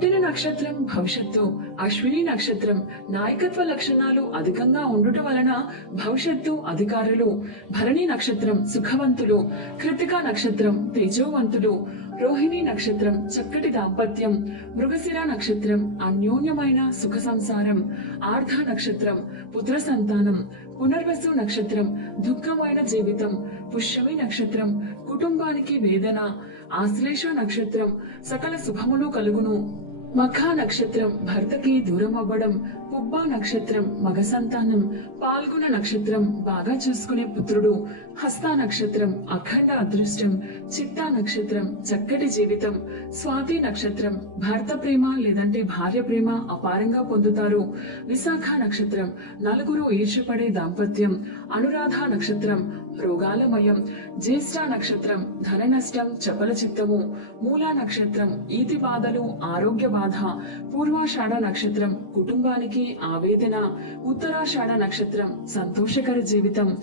పుట్టిన నక్షత్రం భవిష్యత్తు. అశ్విని నక్షత్రం నాయకత్వ లక్షణాలు అధికంగా ఉండుట వలన భవిష్యత్తు అధికారులు. భరణి నక్షత్రం సుఖవంతులు. కృతికా నక్షత్రం తేజోవంతులు. రోహిణి నక్షత్రం చక్కటి దాంపత్యం. మృగశిర నక్షత్రం అన్యోన్యమైన సుఖ సంసారం. ఆర్ధ నక్షత్రం పుత్ర సంతానం. పునర్వసు నక్షత్రం దుఃఖమైన జీవితం. పుష్యమి నక్షత్రం కుటుంబానికి వేదన. ఆశ్లేష నక్షత్రం సకల శుభములు కలుగును. మఖ నక్షత్రం భర్తకి దూరం అవ్వడం. పుబ్బ నక్షత్రం మగ సంతానం. పాల్గొన నక్షత్రం బాగా చూసుకునే పుత్రుడు. హస్త నక్షత్రం అఖండ అదృష్టం. చిత్తా నక్షత్రం చక్కటి జీవితం. స్వాతి నక్షత్రం భర్త ప్రేమ లేదంటే భార్య ప్రేమ అపారంగా పొందుతారు. విశాఖ నక్షత్రం నలుగురు ఈర్షపడే దాంపత్యం. అనురాధ నక్షత్రం రోగాలమయం. జ్యేష్ఠ నక్షత్రం ధన నష్టం చపల చిత్తము. మూలా నక్షత్రం ఈతి బాధలు ఆరోగ్య బాధ. పూర్వాషాఢ నక్షత్రం కుటుంబానికి ఆవేదన. ఉత్తరాషాఢ నక్షత్రం సంతోషకర జీవితం.